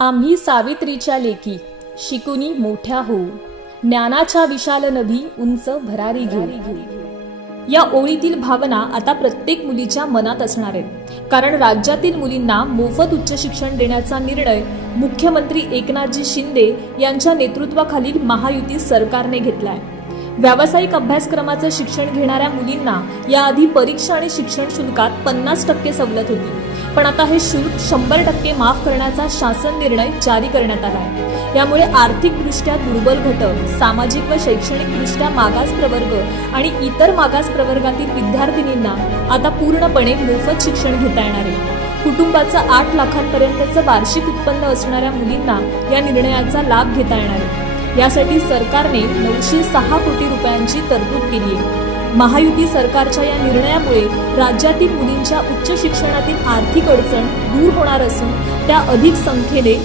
आम्ही सावित्रीच्या लेकी शिकुनी मोठ्या होऊ, ज्ञानाच्या विशाल नदी उंच भरारी घेऊ. या ओळीतील भावना आता प्रत्येक मुलीच्या मनात असणार आहेत, कारण राज्यातील मुलींना मोफत उच्च शिक्षण देण्याचा निर्णय मुख्यमंत्री एकनाथजी शिंदे यांच्या नेतृत्वाखालील महायुती सरकारने घेतलाय. व्यावसायिक अभ्यासक्रमाचं शिक्षण घेणाऱ्या मुलींना याआधी परीक्षा आणि शिक्षण शुल्कात 50% सवलत होती, पण आता हे शुल्क 100% माफ करण्याचा शासन निर्णय जारी करण्यात आला आहे. यामुळे आर्थिकदृष्ट्या दुर्बल घटक, सामाजिक व शैक्षणिकदृष्ट्या मागास प्रवर्ग आणि इतर मागास प्रवर्गातील विद्यार्थिनींना आता पूर्णपणे मोफत शिक्षण घेता येणार आहे. कुटुंबाचं 8 लाखांपर्यंतचं वार्षिक उत्पन्न असणाऱ्या मुलींना या निर्णयाचा लाभ घेता येणार आहे. यासाठी सरकारने 906 कोटी रुपयांची तरतूद केली आहे. महायुती सरकारच्या या निर्णयामुळे राज्यातील मुलींच्या उच्च शिक्षणातील आर्थिक अडचण दूर होणार असून त्या अधिक संख्येने